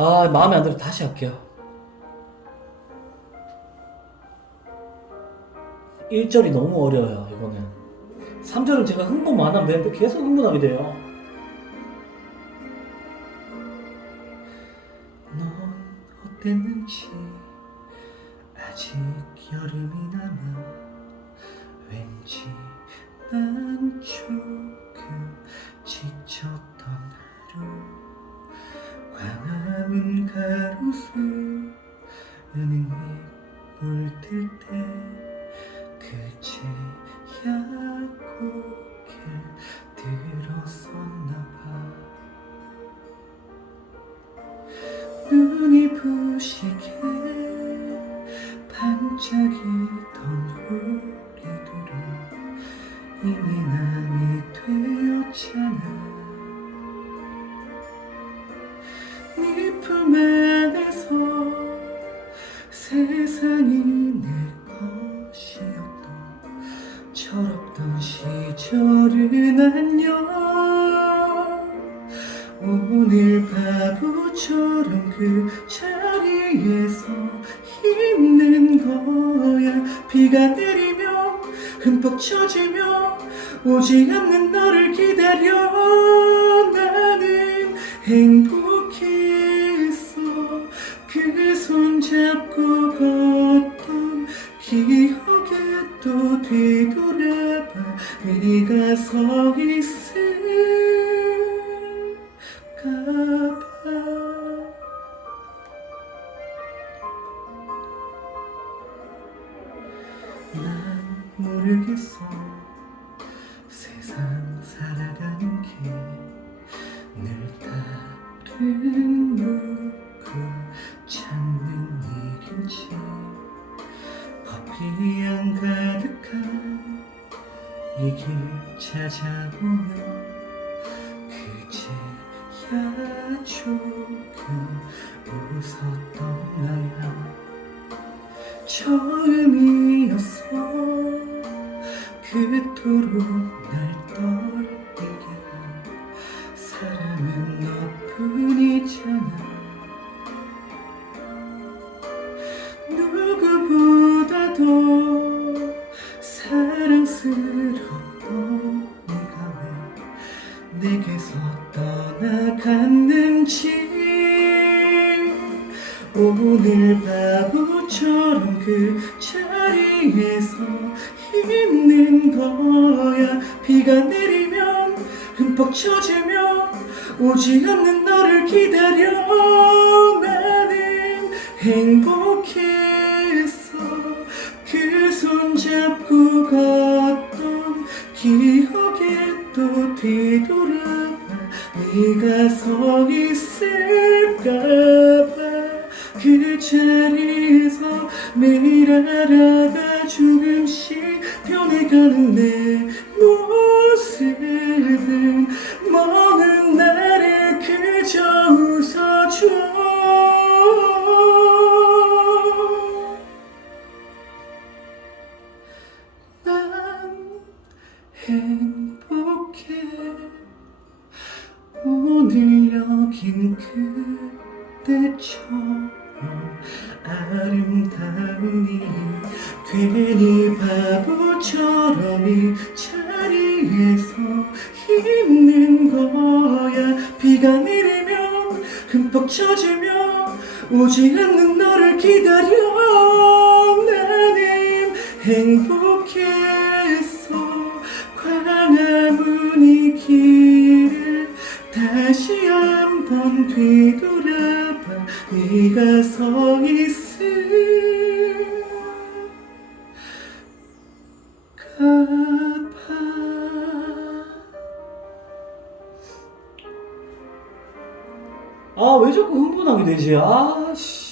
아 마음에 안 들어. 다시 할게요. 1절이 너무 어려워요 이거는. 3절은 제가 흥분만 하면 되는데 계속 흥분하게 돼요. 넌 어땠는지 아직 여름이 남아 왠지 난 조금 지 물들 때 그제야 고개 들었었나 봐. 눈이 부시게 반짝이던 우리들은 이미 남이 되었잖아. 네 품 안에서 세상이 내 것이었던 철없던 시절은 안녕. 오늘 바보처럼 그 자리에서 있는 거야. 비가 내리며 흠뻑 젖으며 오지 않는 너를 모르겠어. 세상 살아가는 게늘 다른 누구 찾는 일인지. 커피향 가득한 이 길 찾아보며 그제야 조금 웃었던 나야. 처음이었어 그토록 날 떨리게 한 사람은 너뿐이잖아. 누구보다도 사랑스럽던 네가 왜 내게서 떠나갔는지. 오늘 바보처럼 그 자리에서 있는 거야. 비가 내리면 흠뻑 젖으며 오지 않는 너를 기다려. 나는 행복했어. 그 손 잡고 걷던 기억에 또 뒤돌아봐. 네가 서 있을까봐. 그 자리에서 매일 알아가 조금씩 변해가는 내 모습은 먼 나를 그저 웃어줘. 난 행복해. 오늘 여긴 그때처럼 아름다우니 괜히 바보처럼 이 자리에서 있는 거야. 비가 내리면 흠뻑 젖으며 오지 않는 너를 기다려. 나는 행복했 네가 서 있을까 봐 아, 왜 자꾸 흥분하게 되지? 아, 씨.